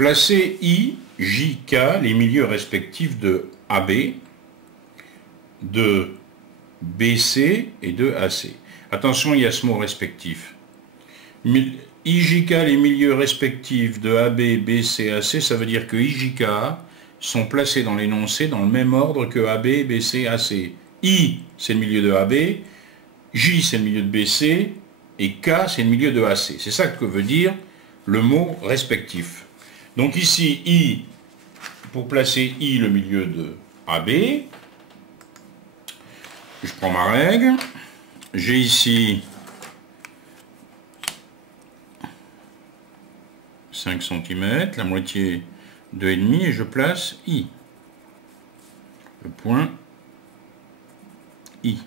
Placez I, J, K, les milieux respectifs de AB, de BC et de AC. Attention, il y a ce mot respectif. IJK, les milieux respectifs de AB, BC, AC, ça veut dire que IJK sont placés dans l'énoncé dans le même ordre que AB, BC, AC. I, c'est le milieu de AB, J, c'est le milieu de BC, et K, c'est le milieu de AC. C'est ça que veut dire le mot respectif. Donc ici, I, pour placer I, le milieu de AB, je prends ma règle, j'ai ici 5 cm, la moitié 2,5 et je place I. Le point I.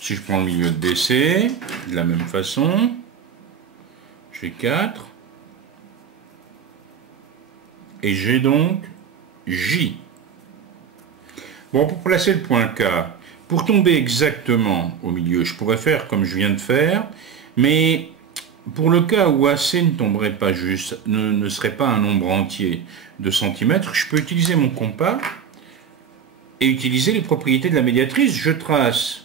Si je prends le milieu de BC, de la même façon, j'ai 4. Et j'ai donc J. Bon, pour placer le point K, pour tomber exactement au milieu, je pourrais faire comme je viens de faire, mais pour le cas où AC ne tomberait pas juste, ne serait pas un nombre entier de centimètres, je peux utiliser mon compas et utiliser les propriétés de la médiatrice. Je trace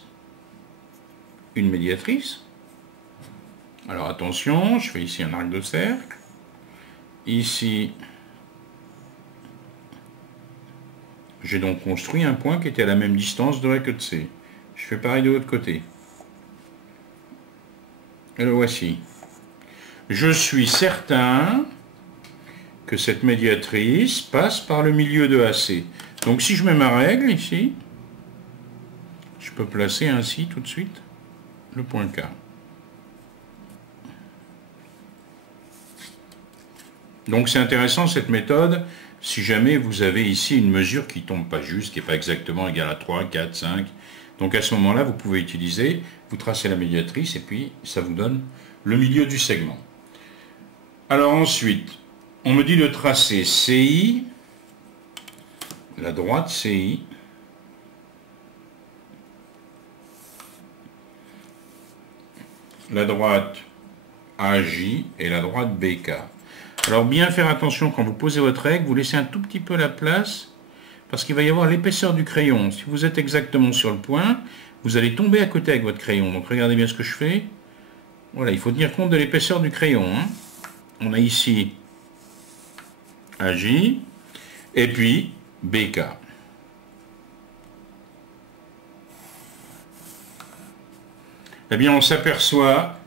une médiatrice. Alors attention, je fais ici un arc de cercle. Ici, j'ai donc construit un point qui était à la même distance de A que de C. Je fais pareil de l'autre côté. Et le voici. Je suis certain que cette médiatrice passe par le milieu de AC. Donc si je mets ma règle ici, je peux placer ainsi tout de suite le point K. Donc c'est intéressant cette méthode si jamais vous avez ici une mesure qui ne tombe pas juste, qui n'est pas exactement égale à 3, 4, 5. Donc à ce moment-là, vous pouvez utiliser, vous tracez la médiatrice et puis ça vous donne le milieu du segment. Alors ensuite, on me dit de tracer CI, la droite CI, la droite AJ et la droite BK. Alors bien faire attention quand vous posez votre règle, vous laissez un tout petit peu la place parce qu'il va y avoir l'épaisseur du crayon. Si vous êtes exactement sur le point, vous allez tomber à côté avec votre crayon. Donc regardez bien ce que je fais. Voilà, il faut tenir compte de l'épaisseur du crayon. On a ici AJ et puis BK. Eh bien, on s'aperçoit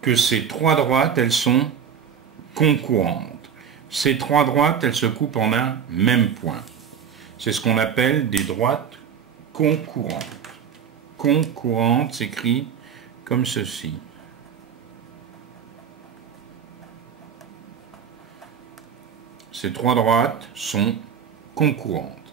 que ces trois droites, elles sont concurrentes. Ces trois droites, elles se coupent en un même point. C'est ce qu'on appelle des droites concurrentes. Concurrentes s'écrit comme ceci. Ces trois droites sont concurrentes.